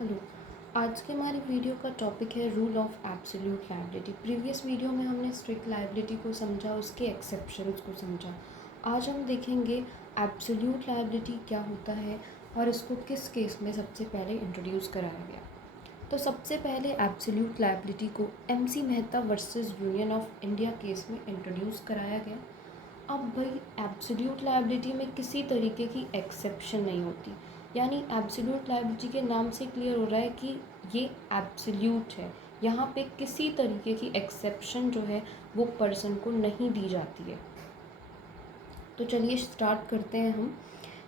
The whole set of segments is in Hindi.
हेलो। आज के हमारी वीडियो का टॉपिक है rule of absolute liability. Previous video में हमने स्ट्रिक्ट लायबिलिटी को समझा, उसके एक्सेप्शंस को समझा। आज हम देखेंगे एब्सोल्यूट लायबिलिटी क्या होता है और इसको किस केस में सबसे पहले इंट्रोड्यूस कराया गया। तो सबसे पहले एब्सोल्यूट लायबिलिटी को MC Mehta versus union of India case में इंट्रोड्यूस कराया गया। अब भाई एब्सोल्यूट लायबिलिटी में किसी तरीके की एक्सेप्शन नहीं होती, यानी एब्सोल्यूट लायबिलिटी के नाम से क्लियर हो रहा है कि ये एब्सोल्यूट है। यहाँ पे किसी तरीके की एक्सेप्शन जो है वो पर्सन को नहीं दी जाती है। तो चलिए स्टार्ट करते हैं हम।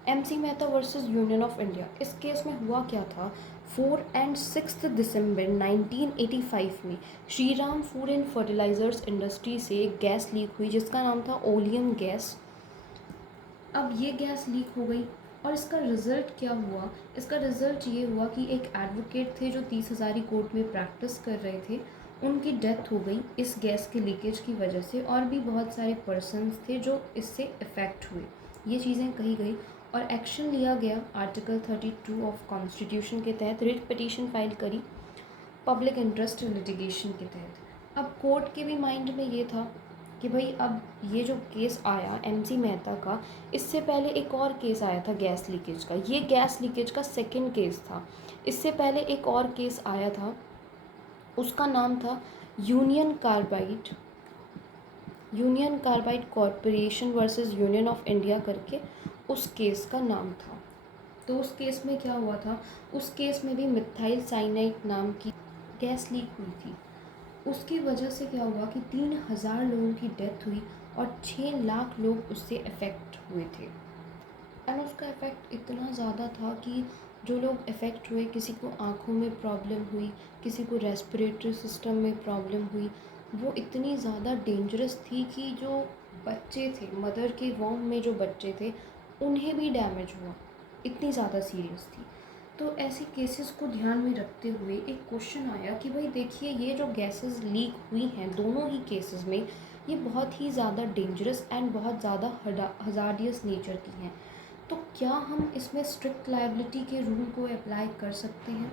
MC Mehta versus union of India, इस केस में हुआ क्या था। 4 और 6 दिसंबर 1985 में Shriram food and fertilisers industry से एक गैस लीक हुई जिसका नाम था ओलियन गैस। अब ये गैस लीक हो गई और इसका रिज़ल्ट क्या हुआ। इसका रिज़ल्ट ये हुआ कि एक एडवोकेट थे जो 30,000 कोर्ट में प्रैक्टिस कर रहे थे, उनकी डेथ हो गई इस गैस के लीकेज की वजह से, और भी बहुत सारे पर्सन्स थे जो इससे इफ़ेक्ट हुए। ये चीज़ें कही गई और एक्शन लिया गया। आर्टिकल 32 ऑफ कॉन्स्टिट्यूशन के तहत रिट पिटीशन फाइल करी पब्लिक इंटरेस्ट लिटिगेशन के तहत। अब कोर्ट के भी माइंड में ये था कि भाई अब ये जो केस आया एमसी मेहता का, इससे पहले एक और केस आया था गैस लीकेज का। ये गैस लीकेज का सेकंड केस था। इससे पहले एक और केस आया था, उसका नाम था Union Carbide corporation versus union of India करके उस केस का नाम था। तो उस केस में क्या हुआ था, उस केस में भी मिथाइल साइनाइड नाम की गैस लीक हुई थी। उसकी वजह से क्या हुआ कि 3,000 लोगों की डेथ हुई और 6 लाख लोग उससे अफेक्ट हुए थे। एंड उसका इफ़ेक्ट इतना ज़्यादा था कि जो लोग अफेक्ट हुए, किसी को आँखों में प्रॉब्लम हुई, किसी को रेस्पिरेटरी सिस्टम में प्रॉब्लम हुई, वो इतनी ज़्यादा डेंजरस थी कि जो बच्चे थे, मदर के वॉम में जो बच्चे थे, उन्हें भी डैमेज हुआ। इतनी ज़्यादा सीरियस थी। तो ऐसे केसेस को ध्यान में रखते हुए एक क्वेश्चन आया कि भाई देखिए, ये जो गैसेस लीक हुई हैं दोनों ही केसेस में, ये बहुत ही ज़्यादा डेंजरस एंड बहुत ज़्यादा हज़ार्डियस नेचर की हैं। तो क्या हम इसमें स्ट्रिक्ट लायबिलिटी के रूल को अप्लाई कर सकते हैं।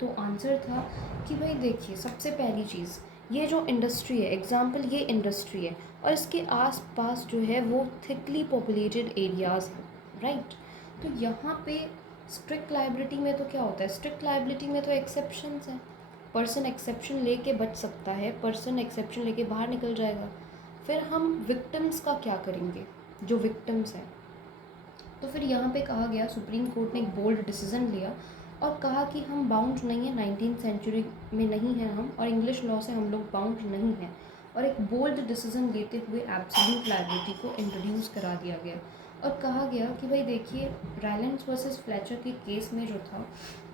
तो आंसर था कि भाई देखिए, सबसे पहली चीज़, ये जो इंडस्ट्री है, एग्जाम्पल ये इंडस्ट्री है और इसके आसपास जो है वो थिकली पॉपुलेटेड एरियाज़ हैं, राइट। तो यहाँ पे स्ट्रिक्ट लायबिलिटी में तो क्या होता है, स्ट्रिक्ट लायबिलिटी में तो एक्सेप्शंस हैं। पर्सन एक्सेप्शन लेके बच सकता है, पर्सन एक्सेप्शन लेके बाहर निकल जाएगा। फिर हम विक्टिम्स का क्या करेंगे, जो विक्टिम्स हैं। तो फिर यहाँ पे कहा गया, सुप्रीम कोर्ट ने एक बोल्ड डिसीजन लिया और कहा कि हम बाउंड नहीं है, 19th सेंचुरी में नहीं है हम, और इंग्लिश लॉ से हम लोग बाउंड नहीं हैं। और एक बोल्ड डिसीजन लेते हुए एब्सोल्यूट लायबिलिटी को इंट्रोड्यूस करा दिया गया और कहा गया कि भाई देखिए, रायलेंस वर्सेस फ्लेचर के केस में जो था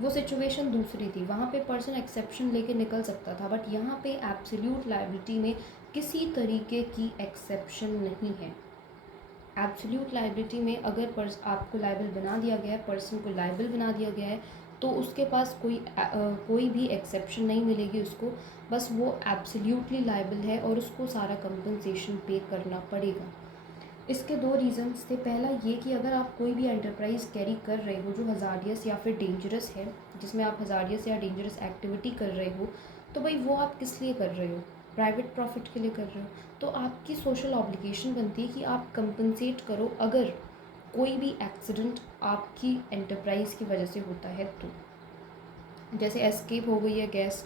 वो सिचुएशन दूसरी थी। वहाँ पे पर्सन एक्सेप्शन लेके निकल सकता था, बट यहाँ पे एब्सोल्यूट लायबिलिटी में किसी तरीके की एक्सेप्शन नहीं है। एब्सोल्यूट लायबिलिटी में अगर आपको लायबल बना दिया गया है, पर्सन को लायबल बना दिया गया है, तो उसके पास कोई भी एक्सेप्शन नहीं मिलेगी उसको। बस वो एब्सोल्यूटली लायबल है और उसको सारा कंपनसेशन पे करना पड़ेगा। इसके दो रीज़न्स थे। पहला ये कि अगर आप कोई भी एंटरप्राइज कैरी कर रहे हो जो हज़ार्डियस या फिर डेंजरस है, जिसमें आप हज़ार्डियस या डेंजरस एक्टिविटी कर रहे हो, तो भाई वो आप किस लिए कर रहे हो, प्राइवेट प्रॉफिट के लिए कर रहे हो। तो आपकी सोशल ऑब्लिगेशन बनती है कि आप कंपनसेट करो अगर कोई भी एक्सीडेंट आपकी एंटरप्राइज की वजह से होता है। तो जैसे एस्केप हो गई है गैस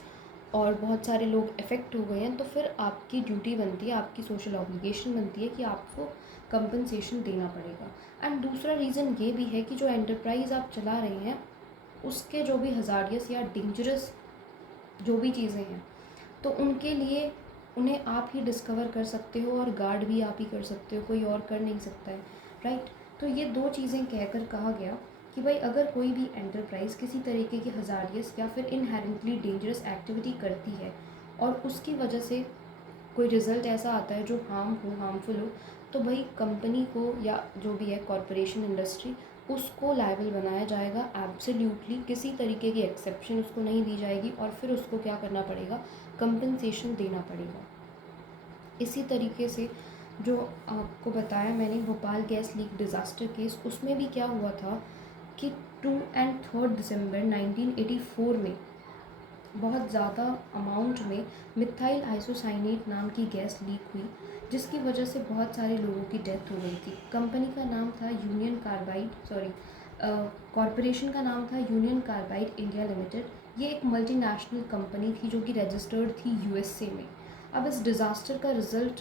और बहुत सारे लोग इफ़ेक्ट हो गए हैं, तो फिर आपकी ड्यूटी बनती है, आपकी सोशल ऑब्लिगेशन बनती है कि आपको कंपनसेशन देना पड़ेगा। एंड दूसरा रीज़न ये भी है कि जो एंटरप्राइज़ आप चला रहे हैं उसके जो भी हज़ार्डियस या डेंजरस जो भी चीज़ें हैं, तो उनके लिए उन्हें आप ही डिस्कवर कर सकते हो और गार्ड भी आप ही कर सकते हो, कोई और कर नहीं सकता है, राइट। तो ये दो चीज़ें कहकर कहा गया कि भाई अगर कोई भी एंटरप्राइज किसी तरीके की हज़ार्डियस या फिर इनहेरेंटली डेंजरस एक्टिविटी करती है और उसकी वजह से कोई रिज़ल्ट ऐसा आता है जो हार्मफुल हो, तो भाई कंपनी को या जो भी है कॉरपोरेशन इंडस्ट्री, उसको लायबल बनाया जाएगा। एब्सोल्यूटली किसी तरीके की एक्सेप्शन उसको नहीं दी जाएगी और फिर उसको क्या करना पड़ेगा, कंपनसेशन देना पड़ेगा। इसी तरीके से जो आपको बताया मैंने Bhopal gas leak disaster case, उसमें भी क्या हुआ था कि 2 एंड 3 दिसंबर 1984 में बहुत ज़्यादा अमाउंट में मिथाइल आइसोसाइनेट नाम की गैस लीक हुई, जिसकी वजह से बहुत सारे लोगों की डेथ हो गई थी। कंपनी का नाम था यूनियन कार्बाइड, कॉरपोरेशन का नाम था यूनियन कार्बाइड इंडिया लिमिटेड। ये एक मल्टीनेशनल कंपनी थी जो कि रजिस्टर्ड थी यूएसए में। अब इस डिज़ास्टर का रिज़ल्ट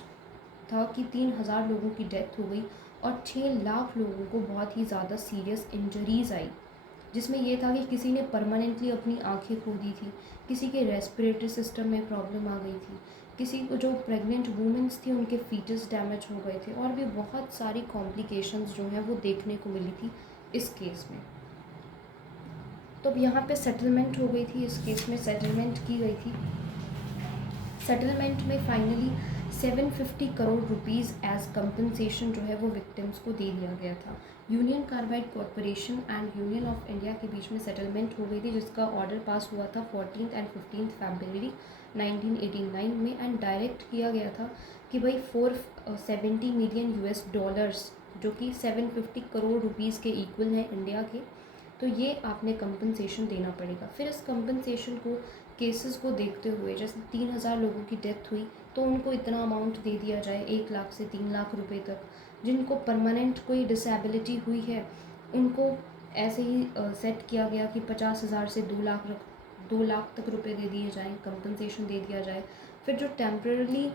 था कि 3000 लोगों की डेथ हो गई और 6 लाख लोगों को बहुत ही ज़्यादा सीरियस इंजरीज़ आई, जिसमें ये था कि किसी ने परमानेंटली अपनी आंखें खो दी थी, किसी के रेस्पिरेटरी सिस्टम में प्रॉब्लम आ गई थी, किसी को जो प्रेग्नेंट वुमेंस थी उनके फीटस डैमेज हो गए थे, और भी बहुत सारी कॉम्प्लिकेशंस जो हैं वो देखने को मिली थी इस केस में। तो अब यहाँ पे सेटलमेंट हो गई थी, इस केस में सेटलमेंट की गई थी। सेटलमेंट में finally 750 crore rupees as compensation जो है वो विक्टिम्स को दे दिया गया था। Union Carbide Corporation and Union of India के बीच में सेटलमेंट हो गई थी, जिसका ऑर्डर पास हुआ था 14 एंड 15 फरवरी 1989 में, एंड डायरेक्ट किया गया था कि भाई 470 मिलियन यूएस डॉलर्स, जो कि 750 करोड़ रुपीज़ के इक्वल हैं इंडिया के, तो ये आपने कंपनसेशन देना पड़ेगा। फिर इस कंपनसेशन को केसेस को देखते हुए, जैसे 3000 लोगों की डेथ हुई तो उनको इतना अमाउंट दे दिया जाए, 1 लाख से 3 लाख रुपए तक। जिनको परमानेंट कोई डिसेबिलिटी हुई है उनको ऐसे ही सेट किया गया कि 50,000 से 2 लाख तक रुपए दे दिए जाएँ, कंपनसेशन दे दिया जाए। फिर जो टेम्पररी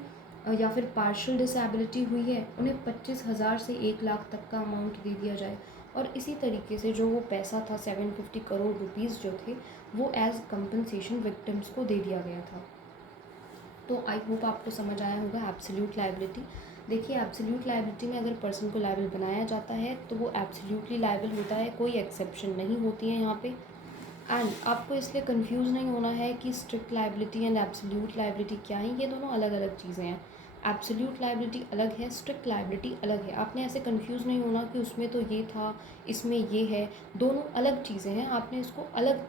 या फिर पार्शियल डिसेबिलिटी हुई है उन्हें 25,000 से 1 लाख तक का अमाउंट दे दिया जाए। और इसी तरीके से जो वो पैसा था 750 करोड़ रुपीज़ जो थे वो एज कंपनसेशन विक्टिम्स को दे दिया गया था। तो आई होप आपको समझ आया होगा एब्सोल्यूट लायबिलिटी। देखिए, एब्सोल्यूट लायबिलिटी में अगर पर्सन को लायबल बनाया जाता है तो वो एब्सोल्यूटली लायबल होता है, कोई एक्सेप्शन नहीं होती है यहाँ पे। एंड आपको इसलिए कंफ्यूज नहीं होना है कि strict liability and absolute liability क्या है, ये दोनों अलग अलग चीज़ें हैं। एब्सोल्यूट लायबिलिटी अलग है, स्ट्रिक्ट लायबिलिटी अलग है। आपने ऐसे कंफ्यूज नहीं होना कि उसमें तो ये था, इसमें ये है, दोनों अलग चीज़ें हैं। आपने इसको अलग